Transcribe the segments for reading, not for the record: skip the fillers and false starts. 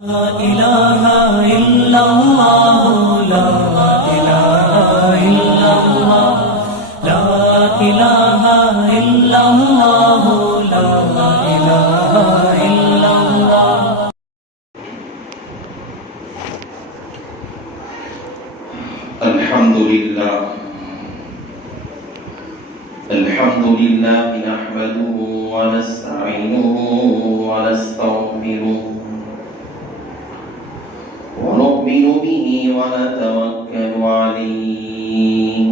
لا إله إلا الله لا إله إلا الله لا إله إلا الله لا إله إلا الله الحمد لله نحمده ونستعينه ونستغفره ونؤمن به ونتوكل عليه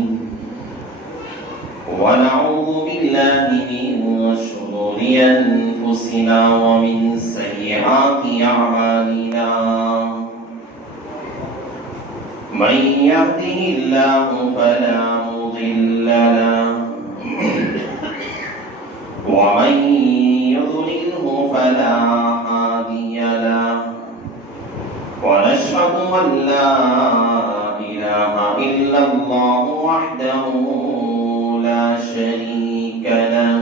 ونعوذ بالله من شرور أنفسنا ومن سيئات أعمالنا من يهده الله فلا مضل له ومن يضلله فلا هادي له ونشهد أن لا إله إلا الله وحده لا شريك له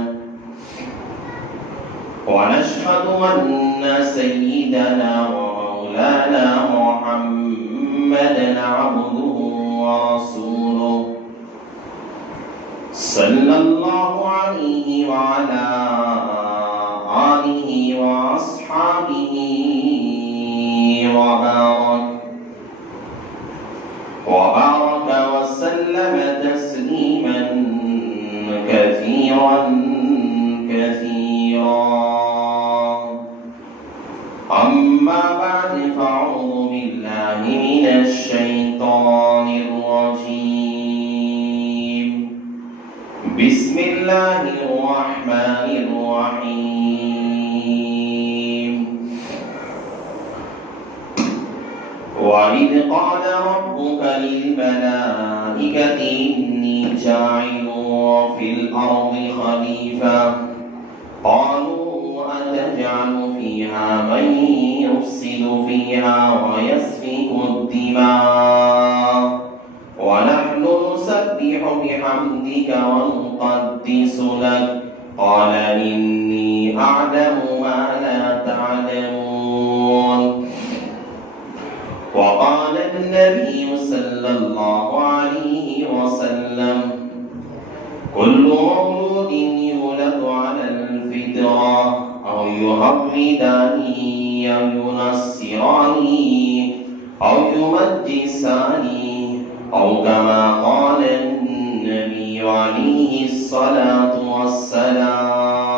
ونشهد أن سيدنا ومولانا محمدا عبده ورسوله صلى الله عليه وعلى آله وأصحابه وبارك وسلم تسليما كثيرا أما بعد فأعوذ بالله من الشيطان الرجيم بسم الله الرحمن الرحيم وإذ قال ربك للملائكة إني جاعل في الأرض خليفة قالوا أتجعل فيها من يفسد فيها ويسفك الدماء ونحن نسبح بحمدك ونقدس لك قال إني أعلم ما لا تعلمون وقال النبي صلى الله عليه وسلم كل مولود يولد على الفطرة أو يهودانه أو ينصرانه أو يمجسانه أو كما قال النبي عليه الصلاة والسلام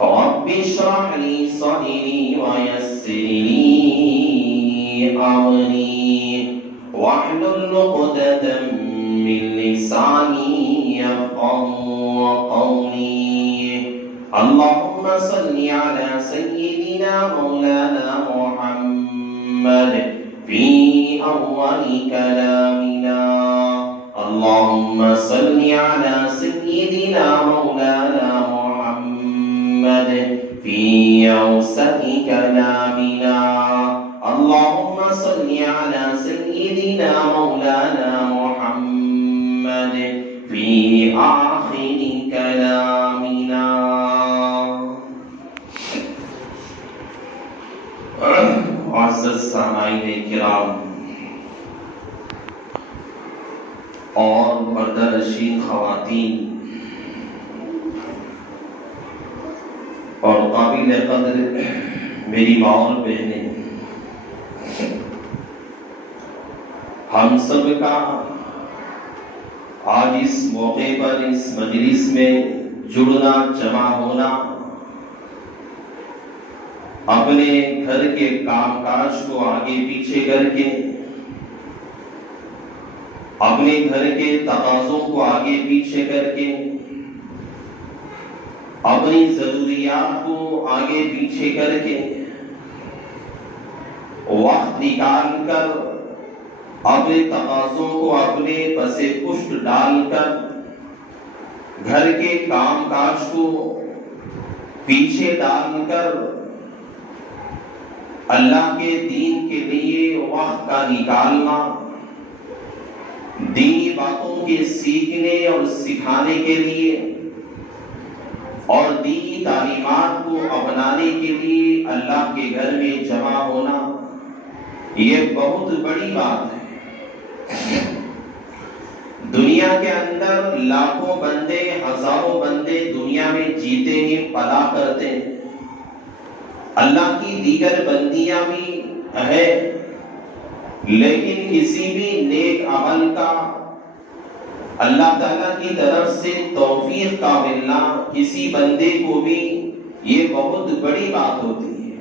رب اشرح لي صدري ويسر لي أمري واحلل عقدة من لساني يفقهوا قولي اللهم صل على سيدنا مولانا محمد في أول كلامنا اللهم صل على سيدنا مولانا محمد في أوسط كلامنا اللهم صل على سيدنا مولانا محمد في آخر كلامنا معزز سامعین کرام اور پردہ نشین خواتین اور قابل قدر میری ماں اور بہنیں، ہم سب کا آج اس موقع پر اس مجلس میں جڑنا، جمع ہونا، اپنے گھر کے کام کاج کو آگے پیچھے کر کے، اپنے گھر کے تقاضوں کو آگے پیچھے کر کے، اپنی ضروریات کو آگے پیچھے کر کے، وقت نکال کر اپنے تقاضوں کو اپنے پس پشت ڈال کر، گھر کے کام کاج کو پیچھے ڈال کر اللہ کے دین کے لیے وقت کا نکالنا، دینی باتوں کے سیکھنے اور سکھانے کے لیے اور دینی تعلیمات کو اپنانے کے لیے اللہ کے گھر میں جمع ہونا یہ بہت بڑی بات ہے۔ دنیا کے اندر لاکھوں بندے، ہزاروں بندے دنیا میں جیتے ہیں، پلا کرتے ہیں، اللہ کی دیگر بندیاں بھی ہے، لیکن کسی بھی نیک عمل کا اللہ تعالیٰ کی طرف سے توفیق کا ملنا کسی بندے کو بھی یہ بہت بڑی بات ہوتی ہے۔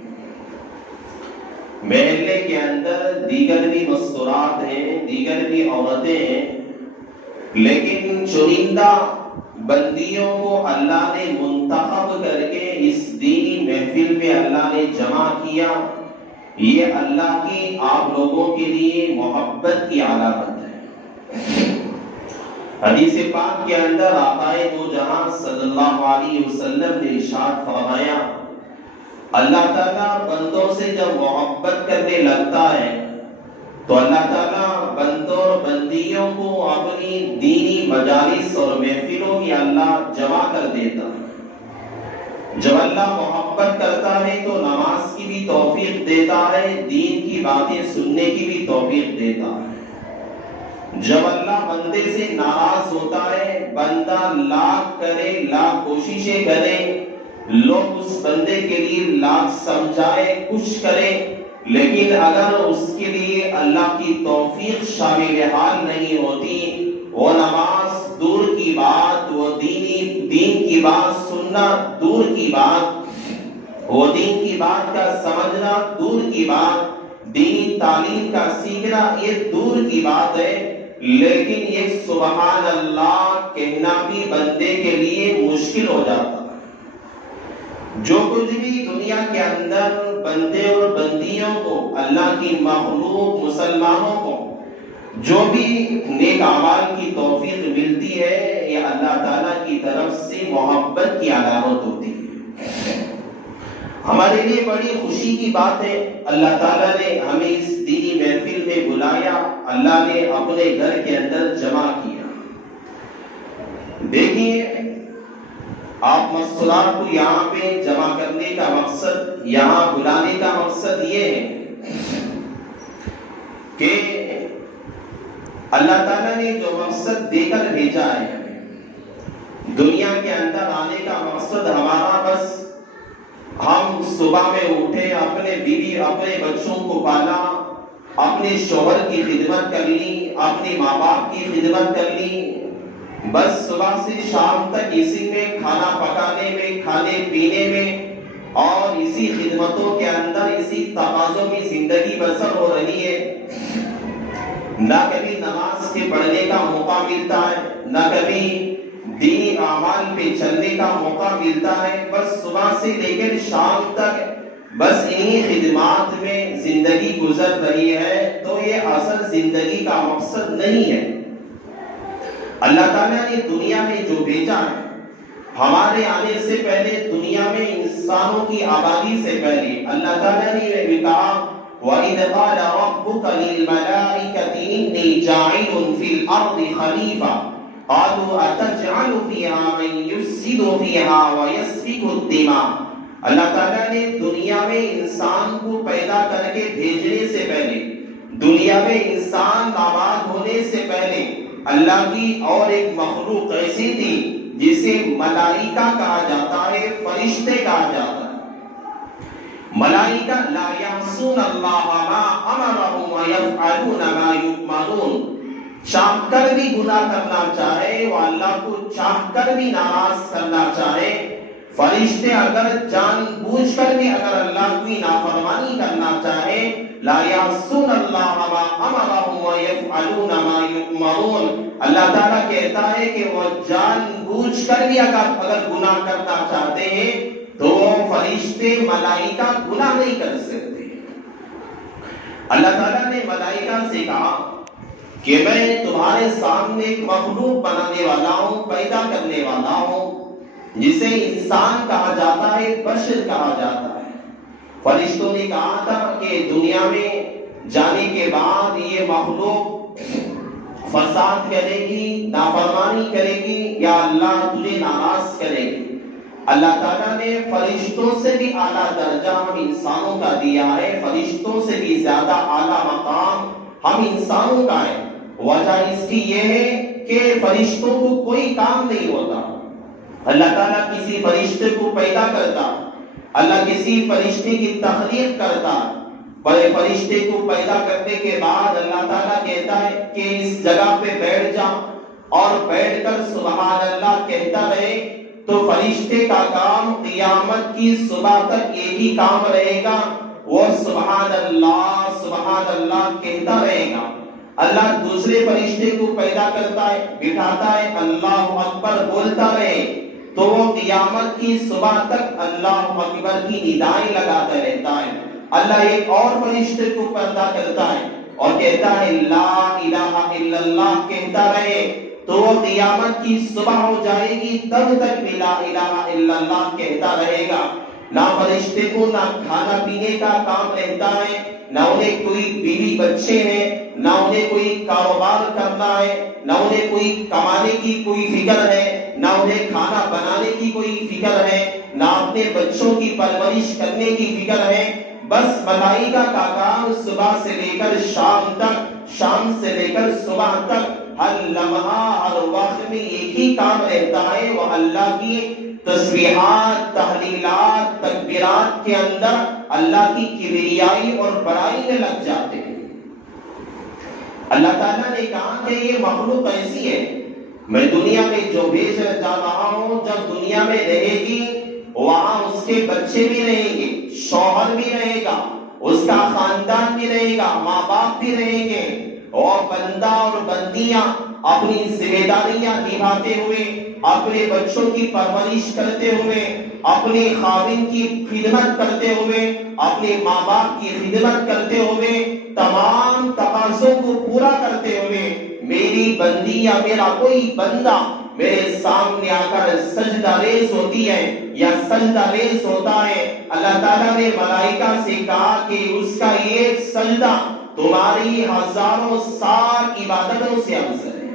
محلے کے اندر دیگر بھی مستورات ہیں، دیگر بھی عورتیں ہیں، لیکن چنندہ بندیوں کو اللہ نے منتخب کر کے اس دینی محفل میں اللہ نے جمع کیا، یہ اللہ کی آپ لوگوں کے لیے محبت کی علامت ہے۔ حدیث پاک کے اندر آقا دو جہاں صلی اللہ علیہ وسلم نے ارشاد فرمایا، اللہ تعالیٰ بندوں سے جب محبت کرنے لگتا ہے تو اللہ تعالیٰ بندوں اور بندیوں کو اپنی دینی مجالس اور محفلوں میں اللہ جمع کر دیتا ہے۔ جب اللہ محبت کرتا ہے تو نماز کی بھی توفیق دیتا ہے، دین کی باتیں سننے کی بھی توفیق دیتا ہے۔ جب اللہ بندے سے ناراض ہوتا ہے، بندہ لاکھ کرے، لاکھ کوششیں کرے، لوگ اس بندے کے لیے لاکھ سمجھائے، کچھ کرے، لیکن اگر اس کے لیے اللہ کی توفیق شامل حال نہیں ہوتی، وہ نماز دور کی بات، وہ دین کی بات سننا دور کی بات، وہ دین کی بات کا سمجھنا دور کی بات، دینی تعلیم کا سیکھنا یہ دور کی بات ہے، لیکن یہ سبحان اللہ کہنا بھی بندے کے لیے مشکل ہو جاتا ہے۔ جو کچھ بھی دنیا کے اندر بندے اور بندیوں کو، اللہ کی مخلوق مسلمانوں کو جو بھی نیک اعمال کی توفیق ملتی ہے، یہ اللہ تعالیٰ کی طرف سے محبت کی علامت ہوتی ہے۔ ہمارے لیے بڑی خوشی کی بات ہے، اللہ تعالیٰ نے ہمیں اس دینی محفل میں بلایا، اللہ نے اپنے گھر کے اندر جمع کیا۔ دیکھیے، آپ مستورات کو یہاں پہ جمع کرنے کا مقصد، یہاں بلانے کا مقصد یہ ہے کہ اللہ تعالیٰ نے جو مقصد دے کر بھیجا ہے، دنیا کے اندر آنے کا مقصد ہمارا بس ہم صبح میں اٹھے، اپنے بیوی اپنے بچوں کو پالا، اپنے شوہر کی خدمت کر لی، اپنی ماں باپ کی خدمت کر لی، بس صبح سے شام تک اسی میں کھانا پکانے میں، کھانے پینے میں اور اسی خدمتوں کے اندر، اسی تقاضوں میں زندگی بسر ہو رہی ہے۔ نہ کبھی نماز کے پڑھنے کا موقع ملتا ہے، نہ کبھی دینی اعمال پہ چلنے کا موقع ملتا ہے، بس صبح سے لے کر شام تک بس انہی خدمات میں زندگی گزر رہی ہے، تو یہ اصل زندگی کا مقصد نہیں ہے۔ اللہ تعالیٰ نے دنیا میں جو بھیجا ہے، ہمارے آنے سے پہلے دنیا میں انسانوں کی آبادی سے پہلے اللہ تعالیٰ نے یہ بھی کہا، وَإِذْ قَالَ رَبُّكَ لِلْمَلَائِكَةِ إِنِّي جَاعِلٌ فِي الْأَرْضِ خَلِيفَةً قَالُوا أَتَجْعَلُ فِيهَا مَن يُفْسِدُ فِيهَا وَيَسْفِكُ الدِّمَاءَ۔ اللہ تعالیٰ نے دنیا میں انسان کو پیدا کر کے بھیجنے سے پہلے، دنیا میں انسان آباد ہونے سے پہلے اللہ کی اور ایک مخلوق ایسی تھی جسے ملائکہ کہا جاتا ہے، فرشتے کہا جاتا ہے۔ ملائکہ لا یعصون اللہ ما امرهم ویفعلون ما یؤمرون، چاہ کر بھی گناہ کرنا چاہے، وہ اللہ کو چاہ کر بھی ناراض کرنا چاہے، فرشتے اگر جان بوجھ کر بھی اگر اللہ کی نافرمانی کرنا چاہے، لا یعصون اللہ ما امرهم ویفعلون ما یؤمرون، اللہ تعالیٰ کہتا ہے کہ وہ جان بوجھ کر بھی اگر گناہ کرنا چاہتے ہیں تو فرشتے ملائکہ گناہ نہیں کر سکتے۔ اللہ تعالیٰ نے ملائکہ سے کہا کہ میں تمہارے سامنے ایک مخلوق بنانے والا ہوں، پیدا کرنے والا ہوں، جسے انسان کہا جاتا ہے، بشر کہا جاتا ہے۔ فرشتوں نے کہا تھا کہ دنیا میں جانے کے بعد یہ مخلوق فساد کرے گی، نافرمانی کرے گی، یا اللہ تجھے ناراض کرے گی۔ اللہ تعالیٰ نے فرشتوں سے بھی اعلیٰ درجہ ہم انسانوں کا دیا ہے، فرشتوں سے بھی زیادہ اعلیٰ مقام ہم انسانوں کا ہے۔ وجہ اس کی یہ ہے کہ فرشتوں کو کوئی کام نہیں ہوتا۔ اللہ تعالیٰ کسی فرشتے کو پیدا کرتا، اللہ کسی فرشتے کی تخلیق کرتا، بڑے فرشتے کو پیدا کرنے کے بعد اللہ تعالیٰ کہتا ہے کہ اس جگہ پہ بیٹھ جا، اور بیٹھ کر سبحان اللہ کہتا رہے، تو فرشتے کا کام قیامت کی صبح تک یہی کام رہے گا، وہ سبحان اللہ کہتا رہے گا۔ اللہ دوسرے فرشتے کو پیدا کرتا ہے، بٹھاتا ہے، اللہ اکبر بولتا رہے، تو وہ قیامت کی صبح تک اللہ اکبر کی ندائیں لگاتا رہتا ہے۔ اللہ ایک اور فرشتے کو پیدا کرتا ہے اور کہتا ہے لا الہ الا اللہ کہتا رہے، تو وہ قیامت کی صبح ہو جائے گی تب تک بھی لا الہ الا اللہ کہتا رہے گا۔ نہ فرشتے کو نہ کھانا پینے کا کام رہتا ہے، نہ انہیں کوئی بیوی بچے ہیں، نہ انہیں کوئی کاروبار کرنا ہے، نہ انہیں کوئی کمانے کی کوئی فکر ہے، نہ انہیں کھانا بنانے کی کوئی فکر ہے، نہ اپنے بچوں کی پرورش کرنے کی فکر ہے۔ بس ملائکہ کا کام صبح سے لے کر شام تک، شام سے لے کر صبح تک، ہر لمحہ ہر وقت میں ایک ہی کام رہتا ہے، وہ اللہ کی تسبیحات، تحلیلات، تکبیرات کے اندر اللہ کی کبریائی اور بڑائی میں لگ جاتے ہیں۔ اللہ تعالیٰ نے کہا کہ یہ مخلوق ایسی ہے، میں دنیا میں جو بھیج جا رہا ہوں، جب دنیا میں رہے گی وہاں اس کے بچے بھی رہیں گے، شوہر بھی رہے گا، اس کا خاندان بھی رہے گا، ماں باپ بھی رہیں گے، اور بندہ اور بندیاں اپنی ذمہ داریاں نبھاتے ہوئے، اپنے بچوں کی پرورش کرتے ہوئے، اپنے خاوند کی خدمت کرتے ہوئے، اپنے ماں باپ کی خدمت کرتے ہوئے، تمام تقاضوں کو پورا کرتے ہوئے، میری بندی یا میرا کوئی بندہ میرے سامنے آ کر سجدہ ریز ہوتی ہے یا سجدہ ریز ہوتا ہے، اللہ تعالیٰ نے ملائکہ سے کہا کہ اس کا ایک سجدہ تمہاری ہزاروں سال عبادتوں سے افضل ہے۔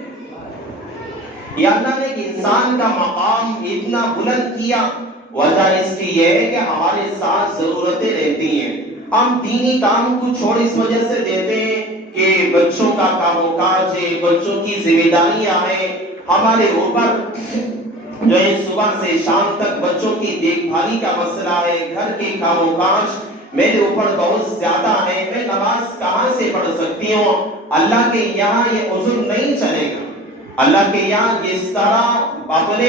یا اللہ نے انسان کا مقام اتنا بلند کیا، وجہ اس کی یہ ہے کہ ہمارے ساتھ ضرورتیں رہتی ہیں، ہم دینی کام کو چھوڑ اس وجہ سے دیتے ہیں کہ بچوں کا کام و کاج ہے، بچوں کی ذمہ داریاں ہیں، ہمارے اوپر جو ہے صبح سے شام تک بچوں کی دیکھ بھالی کا مسئلہ ہے، گھر کے کام و کاج میرے اوپر بہت زیادہ ہے، میں نماز کہاں سے پڑھ سکتی ہوں؟ اللہ کے یہاں یہ عذر نہیں چلے گا۔ اللہ کے یہاں جس طرح اپنے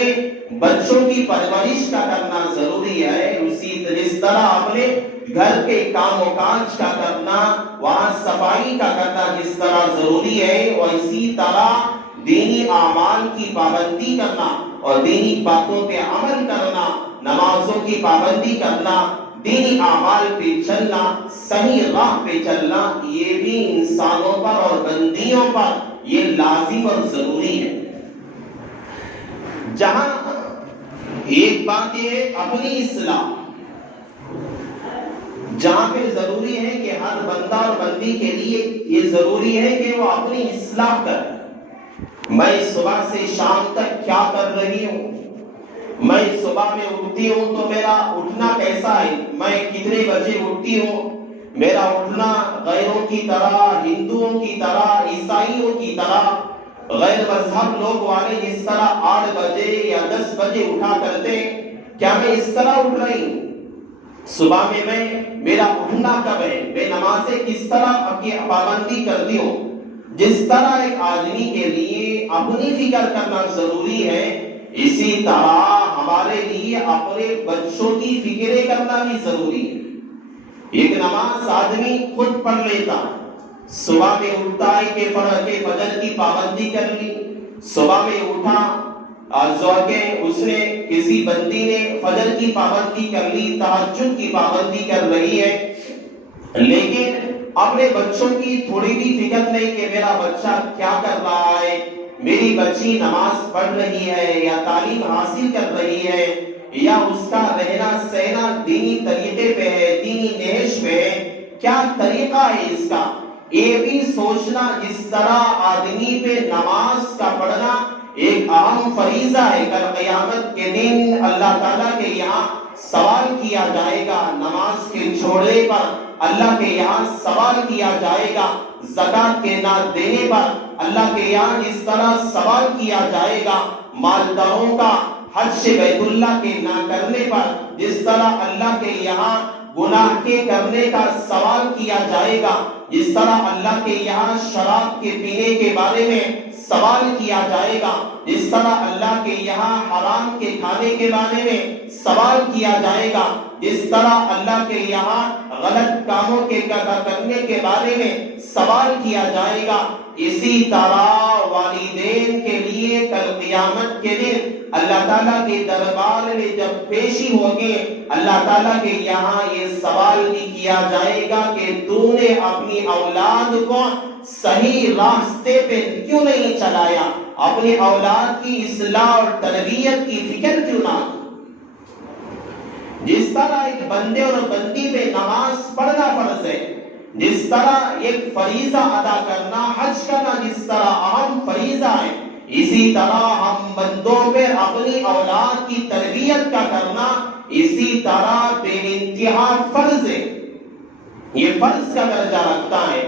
بچوں کی پرورش کا کرنا ضروری ہے، اسی جس طرح اپنے گھر کے کام و کاج کا کرنا، وہاں صفائی کا کرنا جس طرح ضروری ہے، وہ اسی طرح دینی اعمال کی پابندی کرنا اور دینی باتوں پہ عمل کرنا، نمازوں کی پابندی کرنا، دینی اعمال پہ چلنا، صحیح راہ پہ چلنا، یہ بھی انسانوں پر اور بندیوں پر یہ لازم اور ضروری ہے۔ جہاں ایک بات یہ ہے اپنی اصلاح، جہاں پہ ضروری ہے کہ ہر بندہ اور بندی کے لیے یہ ضروری ہے کہ وہ اپنی اصلاح کرے۔ میں صبح سے شام تک کیا کر رہی ہوں؟ میں صبح میں اٹھتی ہوں تو میرا اٹھنا کیسا ہے؟ میں کتنے بجے اٹھتی ہوں؟ میرا اٹھنا غیروں کی طرح، ہندوؤں کی طرح، عیسائیوں کی طرح، غیر مذہب لوگ والے جس طرح 8 بجے یا 10 بجے اٹھا کرتے ہیں، کیا میں اس طرح اٹھ رہی ہوں؟ صبح میں میرا اٹھنا کب ہے؟ میں نمازیں کس طرح کی پابندی کرتی ہوں؟ جس طرح ایک آدمی کے لیے اپنی فکر کرنا ضروری ہے، اسی طرح ہمارے لیے اپنے بچوں کی فکریں کرنا بھی ضروری ہے۔ ایک نماز آدمی خود پڑھ لیتا، صبح میں اٹھتا ہے کہ فجر کی پابندی کر لی، صبح میں اٹھا اس نے کسی بندی نے فجر کی پابندی کر لی، تہجد کی پابندی کر رہی ہے، لیکن اپنے بچوں کی تھوڑی بھی فکر نہیں کہ میرا بچہ کیا کر رہا ہے، میری بچی نماز پڑھ رہی ہے یا تعلیم حاصل کر رہی ہے، یا اس کا رہنا سہنا دینی طریقے پہ ہے، دینی نہج پہ ہے، کیا طریقہ ہے اس کا، یہ بھی سوچنا۔ جس طرح آدمی پہ نماز کا پڑھنا ایک اہم فریضہ ہے. کل قیامت کے دن اللہ تعالیٰ کے یہاں سوال کیا جائے گا. نماز کے چھوڑنے پر اللہ کے یہاں سوال کیا جائے گا. زکات کے نہ دینے پر اللہ کے یہاں جس طرح سوال کیا جائے گا. مالداروں کا حج بیت اللہ کے نہ کرنے پر جس طرح اللہ کے یہاں گناہ کے کرنے کا سوال کیا جائے گا. جس طرح اللہ کے یہاں شراب کے پینے کے بارے میں سوال کیا جائے گا. جس طرح اللہ کے یہاں حرام کے کھانے کے بارے میں سوال کیا جائے گا. جس طرح اللہ کے یہاں غلط کاموں کے کرنے کے بارے میں سوال کیا جائے گا. اسی طرح والدین کے لیے کل قیامت کے دن اللہ تعالیٰ کے دربار میں جب پیشی ہوگی اللہ تعالیٰ کے یہاں یہ سوال بھی کیا جائے گا کہ تو نے اپنی اولاد کو صحیح راستے پہ کیوں نہیں چلایا, اپنی اولاد کی اصلاح اور تربیت کی فکر کیوں نہ کی. جس طرح ایک بندے اور بندی پہ نماز پڑھنا فرض ہے, جس طرح ایک فریضہ ادا کرنا حج کرنا جس طرح اہم فریضہ ہے, اسی طرح ہم بندوں پہ اپنی اولاد کی تربیت کا کرنا اسی طرح بے انتہا فرض ہے. یہ فرض کا درجہ رکھتا ہے.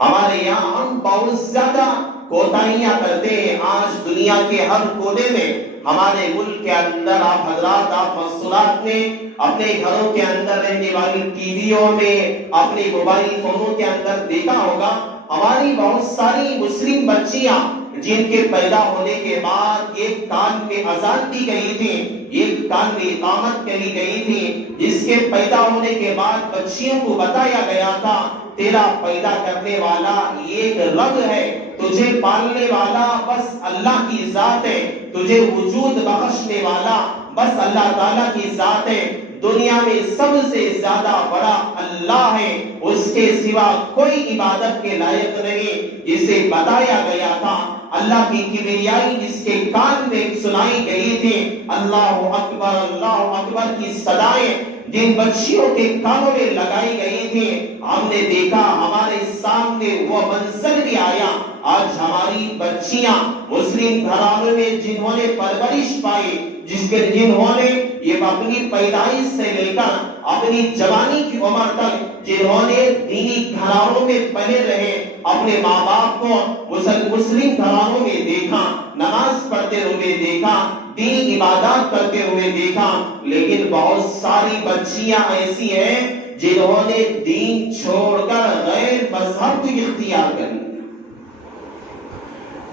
ہمارے یہاں ہم بہت زیادہ کوتاہیاں کرتے ہیں. آج دنیا کے ہر کونے میں ہمارے ملک کے اندر آپ حضرات آپ مسئولات نے اپنے گھروں کے اندر رہنے والی ٹی ویوں میں اپنے موبائل فونوں کے اندر دیکھا ہوگا ہماری بہت ساری مسلم بچیاں جن کے پیدا ہونے کے بعد ایک کان میں اذان دی گئی تھی, ایک کان میں اقامت کری گئی تھی, جس کے پیدا ہونے کے بعد بچیوں کو بتایا گیا تھا تیرا پیدا کرنے والا ایک رب ہے, تجھے پالنے والا بس اللہ کی ذات ہے, تجھے وجود بخشنے والا بس اللہ تعالیٰ کی ذات ہے, دنیا میں سب سے زیادہ بڑا اللہ ہے, اس کے سوا کوئی عبادت کے لائق نہیں. اسے بتایا گیا تھا اللہ کی کبریائی جس کے کان میں سنائی گئی تھی اللہ اکبر کی صدائیں جن بچیوں کے کانوں میں لگائی گئی تھی. ہم نے دیکھا ہمارے سامنے وہ منظر بھی آیا. آج ہماری بچیاں مسلم گھرانوں میں جنہوں نے پرورش پائی, جنہوں نے یہ اپنی پیدائش سے لے کر اپنی جوانی کی عمر تک جنہوں نے دینی گھرانوں میں پلے رہے, اپنے ماں باپ کو مسلم گھرانوں میں دیکھا, نماز پڑھتے ہوئے دیکھا, دینی عبادات کرتے ہوئے دیکھا, لیکن بہت ساری بچیاں ایسی ہیں جنہوں نے دین چھوڑ کر غیر مذہب کو اختیار کر لیا.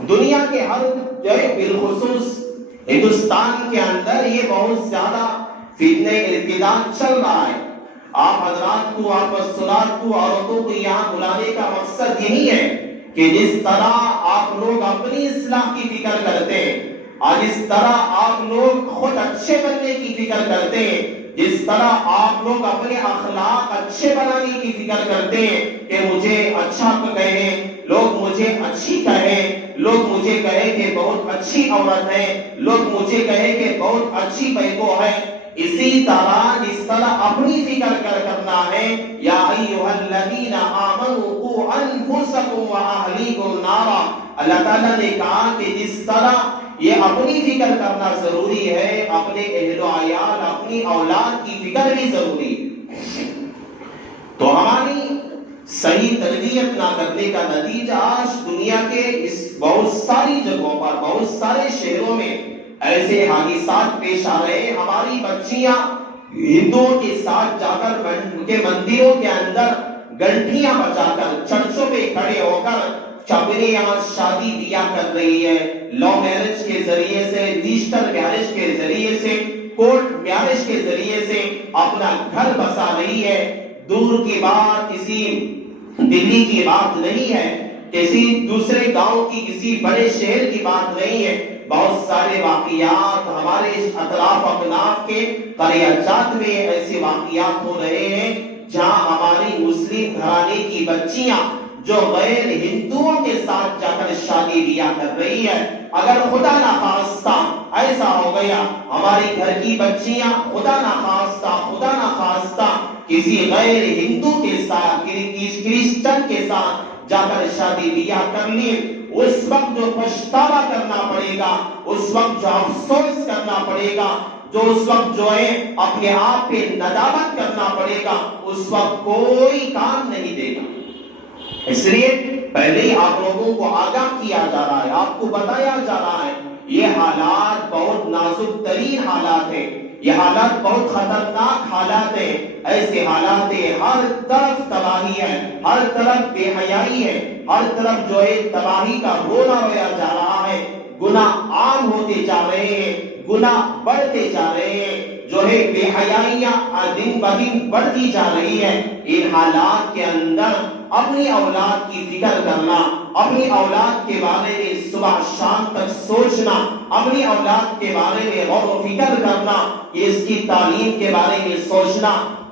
دنیا کے ہر جگہ بالخصوص ہندوستان کے اندر یہ بہت زیادہ فتنہ ارتداد چل رہا ہے. آپ حضرات کو آپ مسئولات کو عورتوں کو یہاں بلانے کا مقصد یہی ہے کہ جس طرح آپ لوگ اپنی اصلاح کی فکر کرتے ہیں اور جس طرح آپ لوگ خود اچھے بننے کی فکر کرتے ہیں, جس طرح آپ لوگ اپنے اخلاق اچھے بنانے کی فکر کرتے ہیں کہ مجھے اچھا کہیں, لوگ مجھے اچھی کہیں, لوگ مجھے کہیں کہ بہت اچھی عورت ہے, لوگ مجھے کہیں کہ بہت اچھی بہو ہے, اسی طرح جس طرح اپنی فکر کرنا ہے یا ایھا الذین آمنوا قوا انفسکم واہلیکم نارا. اللہ تعالیٰ نے کہا کہ جس طرح یہ اپنی فکر کرنا ضروری ہے, اپنے اہل و عیال اپنی اولاد کی فکر بھی ضروری ہے. تو ہماری صحیح تربیت نہ کرنے کا نتیجہ آج دنیا کے اس بہت ساری جگہوں پر بہت سارے شہروں میں ایسے حادثات پیش آ رہے ہیں. ہماری بچیاں ہندوؤں کے ساتھ جا کر ان کے مندروں کے اندر گھنٹیاں بجا کر چرچوں پہ کھڑے ہو کر اپنے یہاں شادی بیاہ کر رہی ہے. لو میرج کے ذریعے سے, رجسٹر میرج کے ذریعے سے, کورٹ میرج کے ذریعے سے اپنا گھر بسا رہی ہے. دور کی بات, کسی دلی کی بات نہیں ہے, کسی دوسرے گاؤں کی کسی بڑے شہر کی بات نہیں ہے. بہت سارے واقعات ہمارے اطراف اکناف کے قریاچات میں ایسے واقعات ہو رہے ہیں جہاں ہماری مسلم گھرانے کی بچیاں جو غیر ہندوؤں کے ساتھ جا کر شادی بیاہ کر رہی ہے. اگر خدا نخواستہ ایسا ہو گیا ہماری گھر کی بچیاں خدا نخواستہ کسی غیر ہندو کے ساتھ, کرسچن کے ساتھ جا کر شادی بیاہ کر لی, اس وقت جو پچھتاوا کرنا پڑے گا، اس وقت جو افسوس کرنا پڑے گا، جو اس وقت جو ہے اپنے آپ پہ ندامت کرنا پڑے گا، اس وقت کوئی کام نہیں دے گا۔ اس لیے پہلے ہی آپ لوگوں کو آگاہ کیا جا رہا ہے، آپ کو بتایا جا رہا ہے یہ حالات بہت نازک ترین حالات ہیں، یہ حالات بہت خطرناک حالات ہیں۔ ایسے حالات ہیں، ہر طرف تباہی ہے، ہر طرف بے حیائی ہے، ہر طرف جو ہے تباہی کا رونا رویا جا رہا ہے، گناہ عام ہوتے جا رہے ہیں، گناہ بڑھتے جا رہے ہیں، جو ہے بے حیائیاں دن بدن بڑھتی جا رہی ہے۔ ان حالات کے اندر اپنی اولاد کی فکر کرنا، اپنی اولاد کے بارے میں صبح شام تک سوچنا، اپنی اولاد کے بارے میں غور و فکر کرنا، اس کی تعلیم کے بارے میں سوچنا،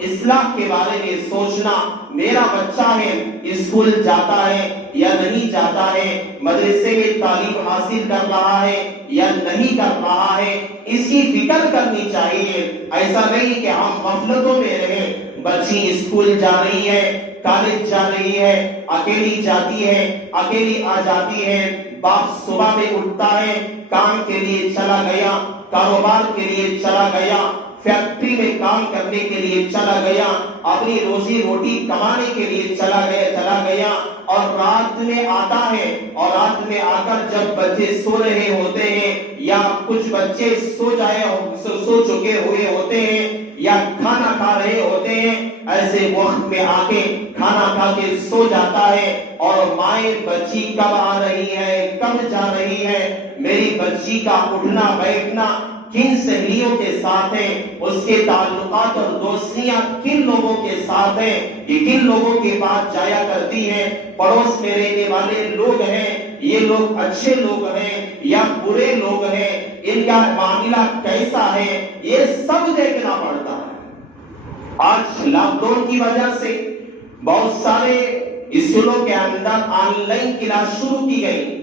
اصلاح کے بارے میں سوچنا، میرا بچہ ہے اسکول جاتا ہے یا نہیں جاتا ہے، مدرسے میں تعلیم حاصل کر رہا ہے یا نہیں کر رہا ہے، اس کی فکر کرنی چاہیے۔ ایسا نہیں کہ ہم غفلتوں میں رہیں۔ بچی اسکول جا رہی ہے، کالج جا رہی ہے، اکیلی جاتی ہے، اکیلی آ جاتی ہے، باپ صبح میں اٹھتا ہے، کام کے لیے چلا گیا، کاروبار کے لیے چلا گیا، فیکٹری میں کام کرنے کے لیے چلا گیا، اپنی روزی روٹی کمانے کے لیے چلا گیا اور رات میں آتا ہے، اور رات میں آ کر جب بچے سو رہے ہوتے ہیں یا کچھ بچے سو چکے ہوئے ہوتے ہیں یا کھانا کھا رہے ہوتے ہیں، ایسے وقت میں آ کے کھانا کھا کے سو جاتا ہے، اور مائیں بچی کب آ رہی ہے، کب جا رہی ہے، میری بچی کا اٹھنا بیٹھنا کن سہیلیوں کے ساتھ ہے، اس کے تعلقات اور دوستیاں کن لوگوں کے ساتھ ہیں، یہ کن لوگوں کے پاس جایا کرتی ہے، پڑوس میں رہنے والے لوگ ہیں، یہ لوگ اچھے لوگ ہیں یا برے لوگ ہیں، ان کا معاملہ کیسا ہے، یہ سب دیکھنا پڑتا ہے۔ آج لاک ڈاؤن کی وجہ سے بہت سارے اسکولوں کے اندر آن لائن کلاس شروع کی گئی۔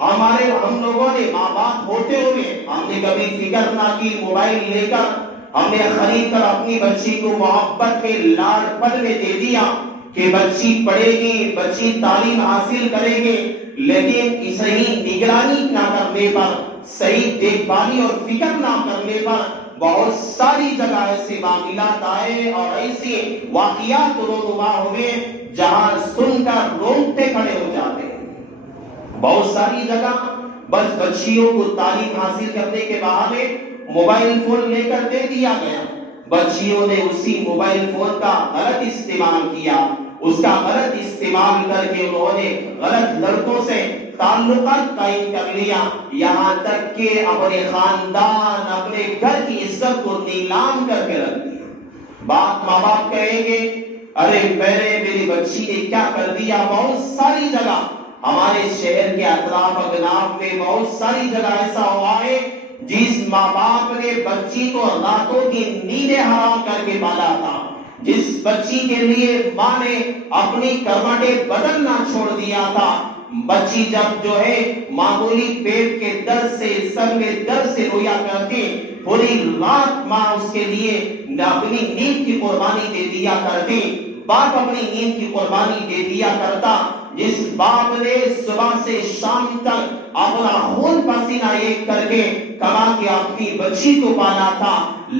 ہم لوگوں نے ماں باپ ہوتے ہوئے ہم نے کبھی فکر نہ کی، موبائل لے کر ہم نے خرید کر اپنی بچی کو محبت میں لاڈ پن میں دے دیا کہ بچی پڑھے گی، بچی تعلیم حاصل کرے گی، لیکن صحیح نگرانی نہ کرنے پر، صحیح دیکھ بھالی اور فکر نہ کرنے پر بہت ساری جگہ ایسے معاملات آئے اور ایسے واقعات رونما ہوئے جہاں سن کر رونگٹے کھڑے ہو جاتے ہیں۔ بہت ساری جگہ بس بچیوں کو تعلیم حاصل کرنے کے بہانے موبائل فون لے کر دے دیا گیا، بچیوں نے اسی موبائل فون کا غلط استعمال کیا، اس کا غلط استعمال کر کے انہوں نے غلط لڑکوں سے تعلقات قائم کر لیا، یہاں تک کہ اپنے خاندان، اپنے گھر کی عزت کو نیلام کر کے رکھ دیا۔ ماں باپ کہیں گے ارے میری بچی نے کیا کر دیا۔ بہت ساری جگہ ہمارے شہر کے اطراف اگناف میں بہت ساری جگہ ایسا ہوا ہے جس ماں باپ نے بچی کو راتوں کی نیندیں حرام کر کے پالا تھا، جس بچی کے لیے ماں نے اپنی کروٹیں بدلنا چھوڑ دیا تھا، بچی جب جو ہے معمولی پیٹ کے درد سے، سر میں درد سے رویا کرتی، پوری رات ماں اس کے لیے اپنی نیند کی قربانی دے دیا کرتی، باپ اپنی نیند کی قربانی دے دیا کرتا۔ جس باپ نے صبح سے شام تک اپنا خون پسینہ ایک کر کے کما کے اپنی بچی کو پالا تھا،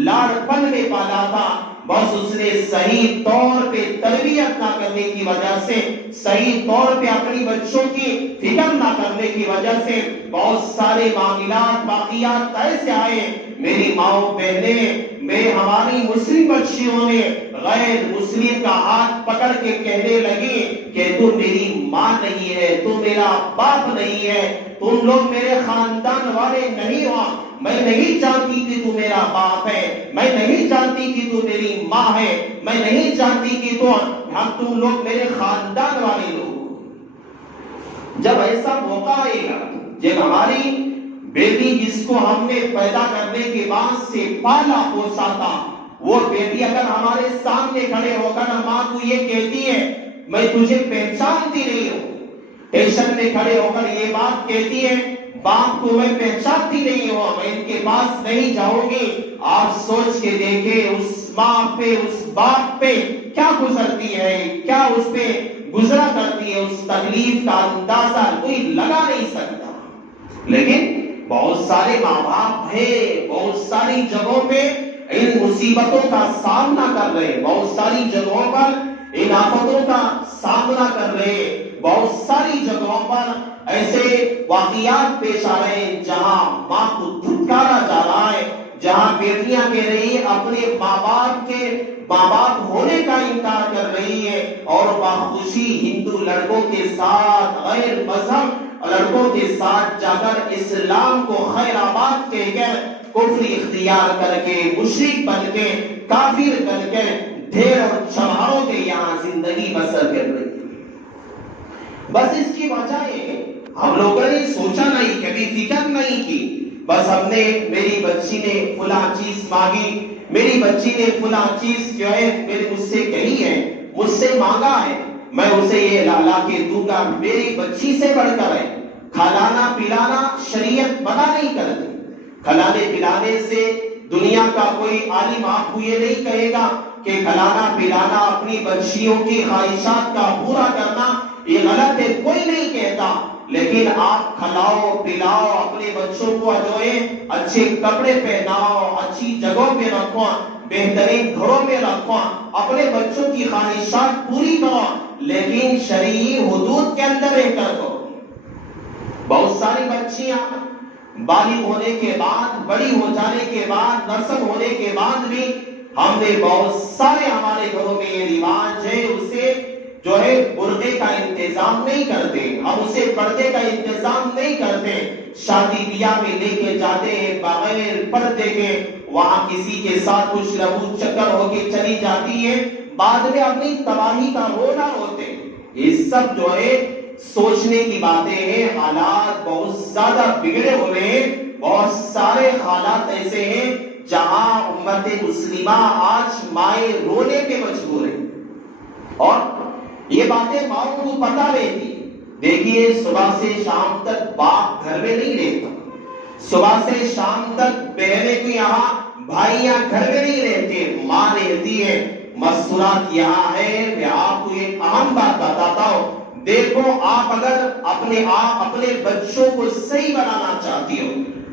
لاڑ پن میں پالا تھا، بس اس نے صحیح طور پہ تربیت نہ کرنے کی وجہ سے، صحیح طور پہ اپنی بچوں کی فکر نہ کرنے کی وجہ سے بہت سارے معاملات واقعات ایسے آئے۔ میری ماؤں بہنیں، ہماری مسلم بچیوں نے غیر مسلم کا ہاتھ پکڑ کے کہنے لگی کہ تو میری ماں نہیں ہے، تو میرا باپ نہیں ہے، تم لوگ میرے خاندان والے نہیں ہو، میں نہیں جانتی کہ تو میرا باپ ہے، میں نہیں جانتی کہ تو میری ماں ہے، میں نہیں جانتی کہ تم لوگ میرے خاندان والے لوگ۔ جب ایسا موقع آئے گا، جب ہماری بیٹی جس کو ہم نے پیدا کرنے کے بعد سے پالا پوسا تھا، وہ بیٹی اگر ہمارے سامنے کھڑے ہو کر ماں کو یہ کہتی ہے میں تجھے پہچانتی نہیں ہوں، اسٹیشن میں کھڑے ہو کر یہ بات کہتی ہے باپ کو میں پہچانتی نہیں ہوں، میں ان کے پاس نہیں جاؤں گی، آپ سوچ کے دیکھیں اس ماں پہ، اس باپ پہ کیا گزرتی ہے، کیا اس پہ گزرا کرتی ہے، اس تکلیف کا اندازہ کوئی لگا نہیں سکتا۔ لیکن بہت سارے ماں باپ ہیں، بہت ساری جگہوں پہ ان مصیبتوں کا سامنا کر رہے، بہت ساری جگہوں پر ان آفتوں کا سامنا کر رہے، بہت ساری جگہوں پر ایسے واقعات پیش آ رہے ہیں جہاں ماں کو دھتکارا جا رہا ہے، جہاں بیٹیاں کہہ رہی ہیں اپنے ماں باپ ہونے کا انکار کر رہی ہے، اور باخوشی ہندو لڑکوں کے ساتھ، غیر مذہب لڑکوں کے ساتھ جا کر اسلام کو خیر آباد کہہ کر کفر اختیار کر کے، مشرک بن کے، کافر بن کے ڈھیر اور چماروں کے یہاں زندگی بسر کر رہی ہے۔ بس اس کی وجہ ہے ہم لوگوں نے سوچا نہیں، کبھی فکر نہیں کی، بس ہم نے، میری بچی نے فلاں چیز مانگی، میری بچی نے فلاں چیز جو ہے مجھ سے کہی ہے، مجھ سے مانگا ہے، میں اسے یہ لا کے دوں گا۔ میری بچی سے بڑھ کر ہے کھلانا پلانا شریعت منع نہیں کرتی۔ کھلانے پلانے سے دنیا کا کوئی عالم آپ کو یہ نہیں کہے گا کہ کھلانا پلانا، اپنی بچیوں کی خواہشات کا پورا کرنا یہ غلط ہے، کوئی نہیں کہتا، لیکن آپ کھلاؤ پلاؤ، اپنے بچوں کو جو ہے اچھے کپڑے پہناؤ، اچھی جگہوں پہ رکھو، بہترین گھروں میں رکھو، اپنے بچوں کی خواہشات پوری کرو، لیکن شرعی حدود کے اندر رہ کر کرو۔ بہت ساری بچیاں بالغ ہونے کے بعد، بڑی ہو جانے کے بعد، نسل ہونے کے بعد بھی ہم نے بہت سارے ہمارے گھروں میں یہ رواج ہے، اسے جو ہے برقعے کا انتظام نہیں کرتے، ہم اسے پردے کا انتظام نہیں کرتے، شادی بیاہ میں لے کے جاتے ہیں بغیر پردے کے، وہاں کسی کے ساتھ کچھ لبو چکر ہو کے چلی جاتی ہے، بعد میں اپنی تباہی کا رونا روتے۔ یہ سب جو ہے سوچنے کی باتیں ہیں، حالات بہت زیادہ بگڑے ہوئے ہیں، بہت سارے حالات ایسے ہیں جہاں امت مسلمہ آج مائیں رونے پہ مجبور ہے، اور یہ باتیں ماؤں کو پتہ رہتی۔ دیکھیے صبح سے شام تک باپ گھر میں نہیں رہتا، صبح سے شام تک بہنیں کو یہاں، بھائیاں گھر میں نہیں رہتے، ماں رہتی ہے۔ مستورات یہاں ہے، میں آپ کو ایک اہم بات بتاتا ہوں، دیکھو آپ اگر اپنے بچوں کو صحیح بنانا چاہتی ہو،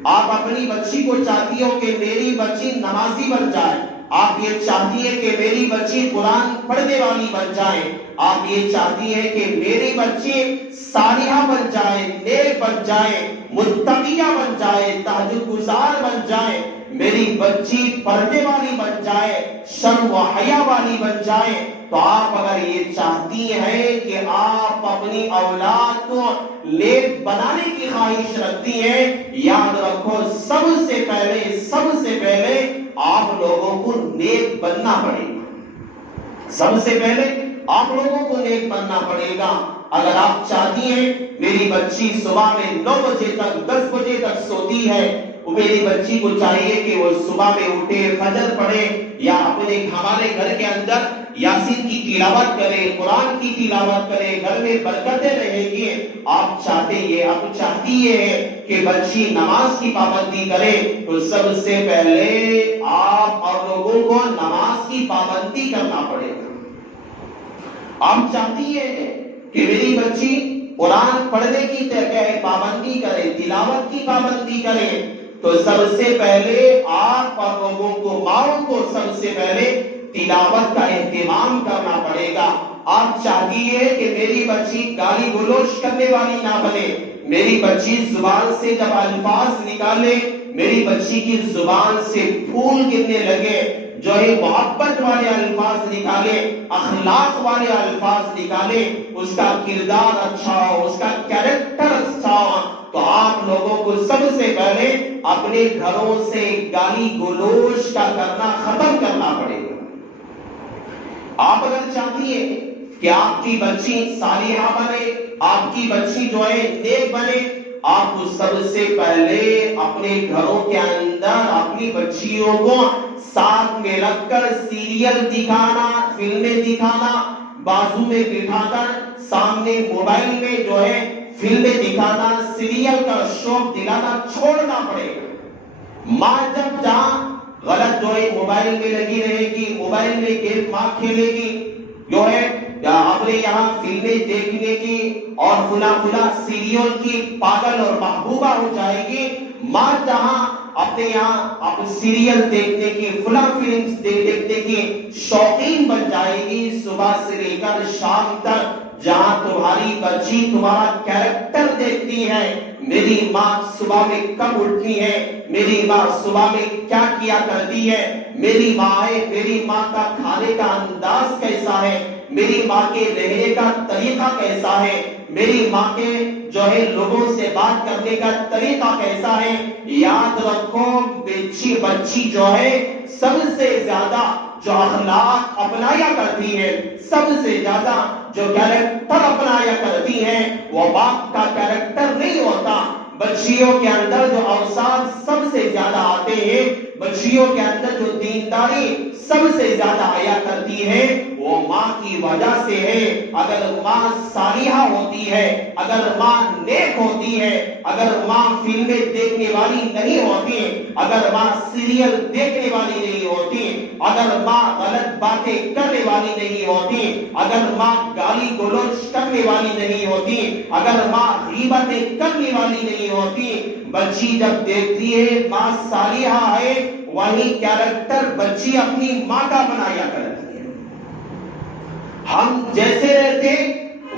آپ اپنی بچی کو چاہتی ہو کہ میری بچی نمازی بن جائے، آپ یہ چاہتی ہے کہ میری بچی قرآن پڑھنے والی بن جائے، آپ یہ چاہتی ہے کہ میری بچی صالحہ بن جائے، نیک بن جائے، متقیہ بن جائے، تہجد گزار بن جائے، میری بچی پردے والی بن جائے، شرم و حیا والی بن جائے، تو آپ اگر یہ چاہتی ہیں کہ آپ اپنی اولاد کو نیک بنانے کی خواہش رکھتی ہیں، یاد رکھو سب سے پہلے آپ لوگوں کو نیک بننا پڑے گا، سب سے پہلے آپ لوگوں کو نیک بننا پڑے گا۔ اگر آپ چاہتی ہیں میری بچی صبح میں 9 بجے تک 10 بجے تک سوتی ہے، میری بچی کو چاہیے کہ وہ صبح میں اٹھے، فجر پڑھے، یا ہمارے گھر کے اندر یاسین کی تلاوت کرے، قرآن کی تلاوت کرے، گھر میں برکتیں رہے گی۔ آپ چاہتی ہے کہ بچی نماز کی پابندی کرے، تو سب سے پہلے آپ اور لوگوں کو نماز کی پابندی کرنا پڑے گا۔ آپ چاہتی ہے کہ میری بچی قرآن پڑھنے کی پابندی کرے، تلاوت کی پابندی کرے، تو سب سے پہلے آپ اور لوگوں کو، ماؤں کو سب سے پہلے تلاوت کا اہتمام کرنا پڑے گا۔ آپ چاہتی ہے کہ میری بچی گالی گلوچ کرنے والی نہ بنے، میری بچی زبان سے جب الفاظ نکالے، میری بچی کی زبان سے پھول گرنے لگے، جو ہے محبت والے الفاظ نکالے، اخلاق والے الفاظ نکالے، اس کا کردار اچھا ہو، اس کا کیریکٹر اچھا ہو، تو آپ لوگوں کو سب سے پہلے اپنے گھروں سے گالی گلوچ کا کرنا ختم کرنا پڑے گا۔ آپ اگر چاہتی ہیں کہ آپ کی بچی صالحہ بنے، آپ کی بچی جو ہے نیک بنے، آپ کو سب سے پہلے اپنے گھروں کے اندر اپنی بچیوں کو ساتھ میں رکھ کر سیریل دکھانا، فلمیں دکھانا، بازو میں بٹھا کر سامنے موبائل میں جو ہے فلمیں دکھانا، سیریل کا شوق دلانا چھوڑنا پڑے گا۔ ماں جب جہاں غلط جو ہے موبائل میں لگی رہے گی، موبائل میں گیم ماں کھیلے گی، جو ہے اپنے یہاں فلمیں دیکھنے کی اور فلاں سیریل کی پاگل اور محبوبہ ہو جائے گی، ماں جہاں اپنے یہاں سیریل دیکھنے کی، فلاں فلمز دیکھنے کی شوقین بن جائے گی، صبح سے لے کر شام تک جہاں تمہاری بچی تمہارا کیریکٹر دیکھتی ہے، میری ماں صبح میں کب اٹھتی ہے، میری ماں صبح میں کیا کیا کرتی ہے، میری ماں ہے، میری ماں کا کھانے کا انداز کیسا ہے، میری ماں کے رہنے کا طریقہ کیسا ہے، میری ماں کے جو ہے لوگوں سے بات کرنے کا طریقہ کیسا ہے، یاد رکھو بچی جو ہے سب سے زیادہ جو اخلاق اپنایا کرتی ہے، سب سے زیادہ جو کیریکٹر اپنایا کرتی ہے، وہ باپ کا کیریکٹر نہیں ہوتا۔ بچیوں کے اندر جو اوصاف سب سے زیادہ آتے ہیں، بچیوں کے اندر جو دینداری سب سے زیادہ آیا کرتی ہے، وہ ماں کی وجہ سے ہے۔ اگر ماں صالحہ ہوتی ہے، اگر ماں نیک ہوتی ہے، اگر ماں فلمیں دیکھنے والی نہیں ہوتی، اگر ماں سیریل دیکھنے والی نہیں ہوتی، اگر ماں غلط باتیں کرنے والی نہیں ہوتی، اگر ماں گالی گلوچ کرنے والی نہیں ہوتی، اگر ماں غیبتیں کرنے والی نہیں ہوتی، بچی جب دیکھتی ہے ماں صالحہ ہے، وہی کیریکٹر بچی اپنی ماں کا بنایا کرتی ہے۔ ہم جیسے رہتے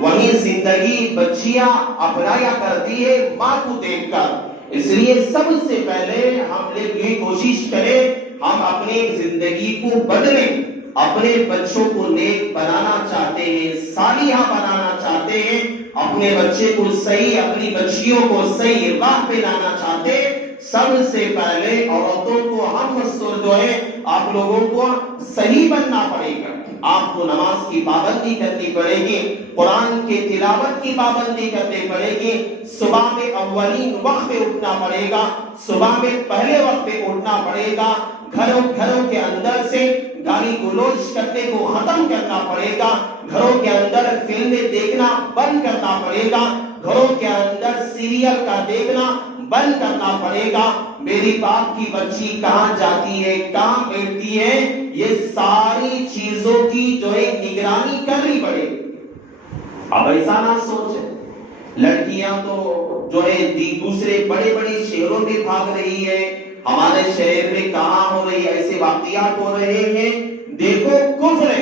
وہی زندگی بچیاں اپنایا کرتی ہے ماں کو دیکھ کر۔ اس لیے سب سے پہلے ہم یہ کوشش کریں ہم اپنی زندگی کو بدلیں، اپنے بچوں کو نیک بنانا چاہتے ہیں، صالحہ بنانا چاہتے ہیں، اپنے بچے کو صحیح، اپنی بچیوں کو صحیح راہ پہ لانا چاہتے ہیں، سب سے پہلے عورتوں کو ہم جو ہے آپ لوگوں کو صحیح بننا پڑے گا۔ آپ کو نماز کی پابندی کرنی پڑے گی، قرآن کے تلاوت کی پابندی کرنی پڑے گی، صبح میں اولین وقت پہ اٹھنا پڑے گا، صبح میں پہلے وقت پہ اٹھنا پڑے گا، گھروں کے اندر سے گالی گلوچ کرنے کو ختم کرنا پڑے گا، گھروں کے اندر فلمیں دیکھنا بند کرنا پڑے گا، گھروں کے اندر سیریل کا دیکھنا بند کرنا پڑے گا۔ میری باپ کی بچی کہاں جاتی ہے، کہاں بیٹھتی ہے، یہ ساری چیزوں کی جو ہے نگرانی کرنی پڑے گی۔ اب ایسا نہ سوچیں لڑکیاں تو جو ہے دوسرے بڑے بڑے شہروں میں بھاگ رہی ہے، ہمارے شہر میں کہاں ہو رہی ہے، ایسے واقعات ہو رہے ہیں۔ دیکھو کفر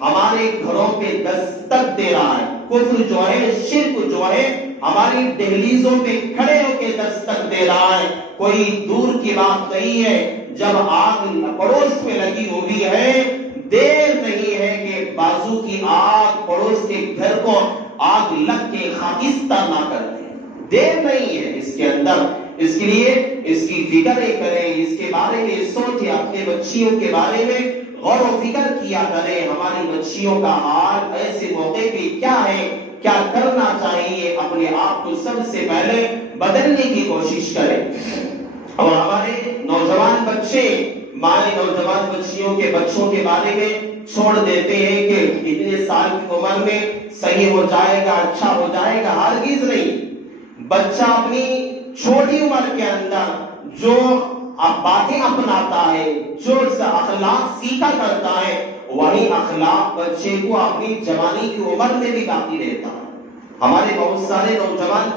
ہمارے گھروں پہ دستک دے رہا ہے، کفر جو ہے، شرک جو ہے ہماری دہلیزوں پہ کھڑے ہو کے دستک دے رہا ہے۔ کوئی دور کی بات نہیں ہے، جب آگ پڑوس میں لگی ہوئی ہے، دیر نہیں ہے کہ بازو کی آگ پڑوس کے گھر کو آگ لگ کے خاکستر نہ کر دے، دیر نہیں ہے اس کے اندر۔ اس کے لیے اس کی فکریں کریں، اس کے بارے میں سوچیں، اپنے بچیوں کے بارے میں غور و فکر کیا کریں، ہماری بچیوں کا حال ایسے موقع پہ کیا ہے، کیا کرنا چاہیے، اپنے آپ کو سب سے پہلے بدلنے کی کوشش کریں۔ اور ہمارے نوجوان بچے مائیں نوجوان بچیوں کے بچوں کے بارے میں چھوڑ دیتے ہیں کہ اتنے سال کی عمر میں صحیح ہو جائے گا، اچھا ہو جائے گا، ہرگز نہیں۔ بچہ اپنی چھوٹی عمر کے اندر جو باتیں اپناتا ہے، جو اخلاق سیکھا کرتا ہے، وہی اخلاق بچے کو اپنی جوانی کی عمر میں بھی باقی رہتا ہے۔ ہمارے بہت سارے نوجوان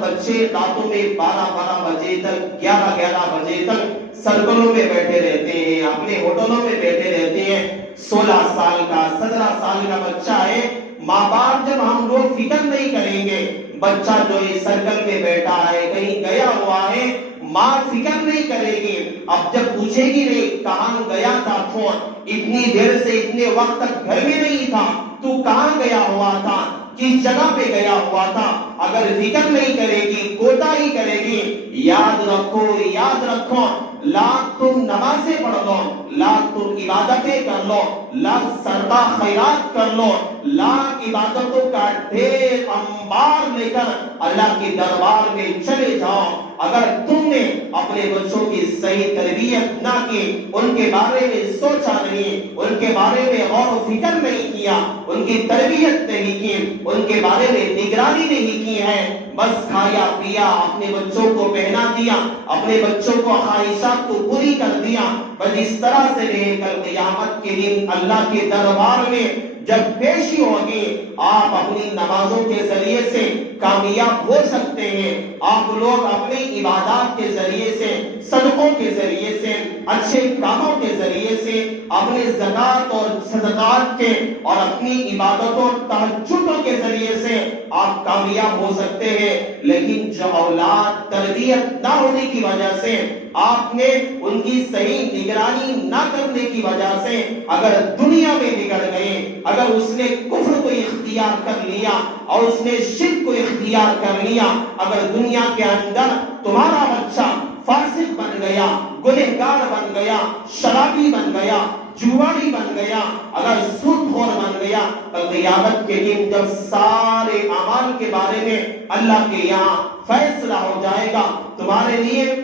بچے راتوں میں 12 بجے تک، 11 بجے تک سرکلوں میں بیٹھے رہتے ہیں، اپنے ہوٹلوں میں بیٹھے رہتے ہیں۔ 16 سال کا 17 سال کا بچہ ہے، ماں باپ جب ہم لوگ فکر نہیں کریں گے، بچہ جو ہے سرکل میں بیٹھا ہے، کہیں گیا ہوا ہے، ماں فکر نہیں کرے گی۔ اب جب پوچھے گی نہیں کہاں گیا تھا، اتنی دیر سے اتنے وقت تک گھر میں نہیں تھا، تو کہاں گیا ہوا تھا، کس جگہ پہ گیا ہوا تھا، اگر فکر نہیں کرے گی، کوتاہی کرے گی، یاد رکھو، لاکھ تم نمازیں پڑھ لو، لاکھ تم عبادتیں کر لو، لاکھ صدقہ خیرات کر لو، لاکھ عبادتوں کا ڈھیر انبار لے کر اللہ کے دربار میں چلے جاؤ، اگر تم نے اپنے بچوں کی صحیح تربیت نہ کی، ان کے بارے میں سوچا نہیں، ان کے بارے میں غور و فکر نہیں کیا، ان کی تربیت نہیں کی، ان کے بارے میں نگرانی نہیں کی ہے، بس کھایا پیا، اپنے بچوں کو پہنا دیا، اپنے بچوں کو خواہشات کو پوری کر دیا، بس اس طرح سے رہے، کل قیامت کے دن اللہ کے دربار میں جب پیشی ہوگی آپ اپنی نمازوں کے ذریعے سے کامیاب ہو سکتے ہیں، آپ لوگ اپنی عبادات کے ذریعے سے، صدقوں کے ذریعے سے، اچھے کاموں کے ذریعے سے، اپنے زکات اور صدقات کے اور اپنی عبادتوں اور تہجدوں کے ذریعے سے آپ کامیاب ہو سکتے ہیں۔ لیکن جو اولاد تربیت نہ ہونے کی وجہ سے، آپ نے ان کی صحیح نگرانی نہ کرنے کی وجہ سے اگر دنیا میں بگڑ گئے، اگر اس نے کفر کو اختیار کر لیا اور اس نے شرک کو اختیار کر لیا، اگر دنیا کے اندر تمہارا بچہ فاسق بن گیا، گنہگار بن گیا، شرابی بن گیا، جواری بن گیا، اگر سود خور بن گیا، قیامت کے دن جب سارے اعمال کے بارے میں اللہ کے یہاں فیصلہ ہو جائے گا، تمہارے لیے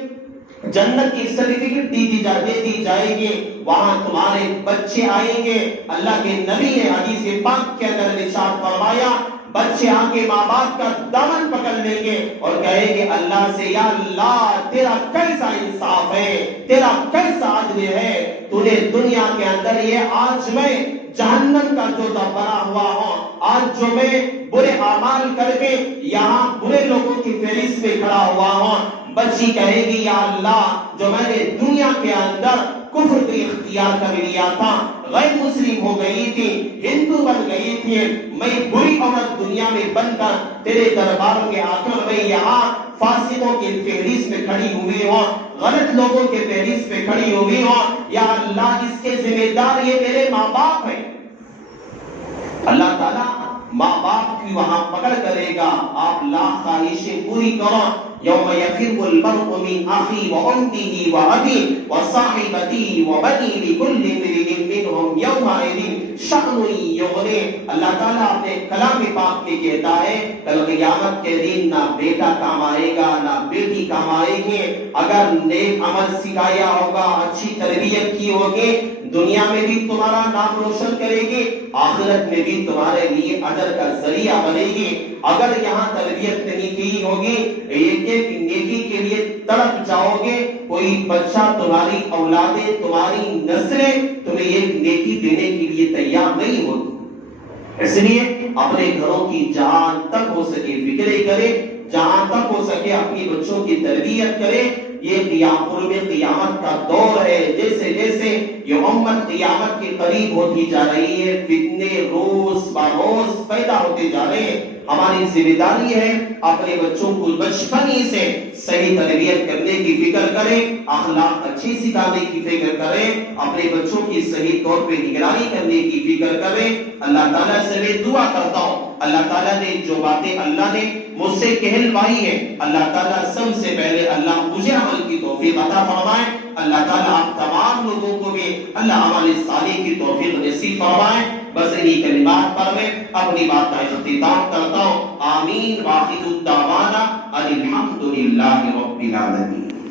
جنت کی سرٹیفکیٹ دے دی جائے گی، وہاں تمہارے بچے آئیں گے۔ اللہ کے نبی نے حدیث پاک کے اندر ارشاد فرمایا، بچے آ کے ماں باپ کا دامن پکڑ لیں گے اور کہیں گے اللہ سے، یا اللہ تیرا کیسا انصاف ہے، تیرا کیسا عدل ہے، تو نے دنیا کے اندر یہ آج میں جہنم کا جو بنا ہوا ہوں، آج جو میں برے اعمال کر کے یہاں برے لوگوں کی فہرست میں کھڑا ہوا ہوں، بچی کہے گی یا اللہ جو میں نے دنیا کے اندر کفر کو اختیار کر لیا تھا، غیر مسلم ہو گئی تھی، ہندو بن گئی تھی، میں بری عورت دنیا میں بن کر تیرے دربار کے آ کر میں یہاں فاسقوں کی فہرست میں کھڑی ہوئی ہوں، غلط لوگوں کے فہرست میں کھڑی ہوئی ہوں، یا اللہ اس کے ذمہ دار یہ میرے ماں باپ ہیں۔ اللہ تعالیٰ ماں باپ کی وہاں پکڑ کرے گا، آپ لاکھ خواہشیں پوری کرو، یوم یفر المرء من اخی و امه و ابی و صاحبتی و بنی لکل امرئ منهم یومئذ شأن یغنی۔ اللہ تعالیٰ اپنے کلام پاک میں کہتا ہے کل قیامت کے دن نہ بیٹا کام آئے گا نہ بیٹی کام آئے گی، اگر نیک عمل سکھایا ہوگا، اچھی تربیت کی ہوگی، دنیا میں بھی تمہارا نام روشن کرے گی، آخرت میں بھی تمہارے لیے اجر کا ذریعہ بنے گی۔ اگر یہاں تربیت نہیں کی ہوگی، ایک ایک نیکی کے لیے تڑپ جاؤ گے، کوئی بچہ تمہاری اولادیں تمہاری نسلیں تمہیں ایک نیکی دینے کے لیے تیار نہیں ہوگی۔ اس لیے اپنے گھروں کی جہاں تک ہو سکے فکرے کرے، جہاں تک ہو سکے اپنی بچوں کی تربیت کرے۔ یہ قرب قیامت کا دور ہے، جیسے جیسے یہ امت قیامت کے قریب ہوتی جا رہی ہے، فتنے روز بروز پیدا ہوتے جا رہے ہیں۔ ہماری ذمہ داری ہے اپنے بچوں کو بچپن ہی سے صحیح تربیت کرنے کی فکر کریں، اخلاق اچھی سکھانے کی فکر کریں، اپنے بچوں کی صحیح طور پہ نگرانی کرنے کی فکر کریں۔ اللہ تعالیٰ سے میں دعا کرتا ہوں، اللہ تعالیٰ نے جو باتیں اللہ نے مجھ سے کہلوائی ہے، اللہ تعالیٰ سب سے پہلے اللہ مجھے عمل کی توفیق عطا فرمائے۔ اللہ تعالیٰ آپ تمام لوگوں کو بھی اللہ عمل صالح کی توفیق نصیب فرمائے۔ بس انہی کلمات پر میں اپنی بات کا اختتام کرتا ہوں۔ آمین۔ واخر الدعوانا ان الحمد للہ رب العالمین۔